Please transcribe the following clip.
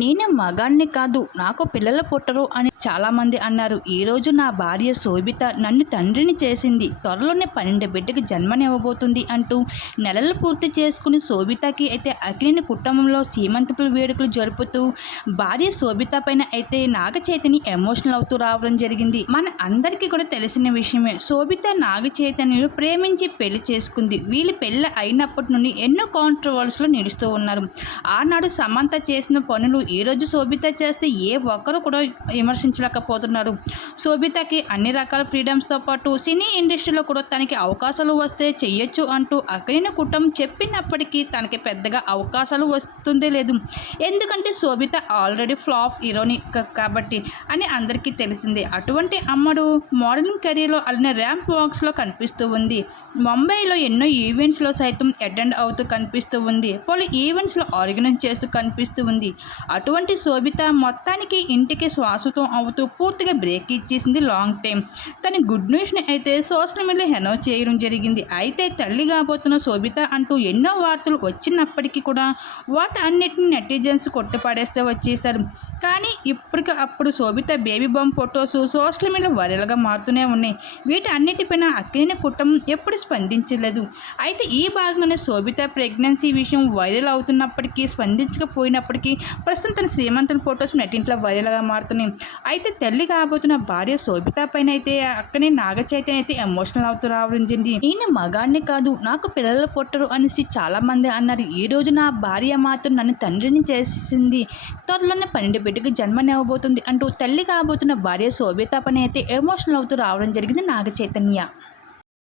నేను మగాణ్ణి కాదు నాకు పిల్లలు పుట్టరు అని చాలామంది అన్నారు. ఈరోజు నా భార్య శోభిత నన్ను తండ్రిని చేసింది. త్వరలోనే పన్నెండు బిడ్డకి జన్మనివ్వబోతుంది అంటూ నెలలు పూర్తి చేసుకుని శోభితకి అయితే అఖిలిని కుటుంబంలో సీమంతపుల వేడుకలు జరుపుతూ భార్య శోభిత పైన అయితే నాగ చైతన్య ఎమోషనల్ అవుతూ రావడం జరిగింది. మన అందరికీ కూడా తెలిసిన విషయమే శోభిత నాగ చైతన్యను ప్రేమించి పెళ్ళి చేసుకుంది. వీళ్ళు పెళ్ళి అయినప్పటి నుండి ఎన్నో కాంట్రవర్సీలు నిలుస్తూ ఉన్నారు. ఆనాడు సమంత చేసిన పనులు ఈరోజు శోభిత చేస్తే ఏ ఒక్కరు కూడా విమర్శించలేకపోతున్నారు. శోభితకి అన్ని రకాల ఫ్రీడమ్స్తో పాటు సినీ ఇండస్ట్రీలో కూడా తనకి అవకాశాలు వస్తే చెయ్యొచ్చు అంటూ అక్కడిన కుటుంబం చెప్పినప్పటికీ తనకి పెద్దగా అవకాశాలు వస్తుందే లేదు. ఎందుకంటే శోభిత ఆల్రెడీ ఫ్లాప్ హీరోని కాబట్టి అని అందరికీ తెలిసింది. అటువంటి అమ్మడు మోడలింగ్ కెరీర్లో అలిన ర్యాంప్ వాక్స్లో కనిపిస్తూ ఉంది. ముంబైలో ఎన్నో ఈవెంట్స్లో సైతం అటెండ్ అవుతూ కనిపిస్తూ ఉంది. పలు ఈవెంట్స్లో ఆర్గనైజ్ చేస్తూ కనిపిస్తూ ఉంది. అటువంటి శోభిత మొత్తానికి ఇంటికి శ్వాసతం అవుతూ పూర్తిగా బ్రేక్ ఇచ్చేసింది లాంగ్ టైం తన గుడ్ న్యూస్ని అయితే సోషల్ మీడియా హెనో చేయడం జరిగింది. అయితే తల్లి కాబోతున్న శోభిత అంటూ ఎన్నో వార్తలు వచ్చినప్పటికీ కూడా వాటి అన్నిటిని నెటిజన్స్ కొట్టుపడేస్తే వచ్చేసారు కానీ ఇప్పటికి అప్పుడు శోభిత బేబీ బొమ్మ ఫొటోస్ సోషల్ మీడియా వైరల్గా మారుతూనే ఉన్నాయి. వీటి అన్నిటిపైన అక్కిన కుటుంబం ఎప్పుడు స్పందించలేదు. అయితే ఈ భాగంగానే శోభిత ప్రెగ్నెన్సీ విషయం వైరల్ అవుతున్నప్పటికీ స్పందించకపోయినప్పటికీ ప్రస్తుతం తన శ్రీమంతుని ఫొటోస్ నెట్టింట్లో వైరల్గా మారుతున్నాయి. అయితే తల్లి కాబోతున్న భార్య శోభిత పైన అయితే అక్కడే నాగ చైతన్య అయితే ఎమోషనల్ అవుతూ రావడం జరిగింది. నేను మగాడిని కాదు నాకు పిల్లలు పుట్టరు అనేసి చాలా మంది అన్నారు. ఈ రోజు నా భార్య మాత్రం నన్ను తండ్రిని చేసింది. త్వరలోనే పన్నెండు బిడ్డకి జన్మనివ్వబోతుంది అంటూ తల్లి కాబోతున్న భార్య శోభిత పని అయితే ఎమోషనల్ అవుతూ రావడం జరిగింది నాగ చైతన్య.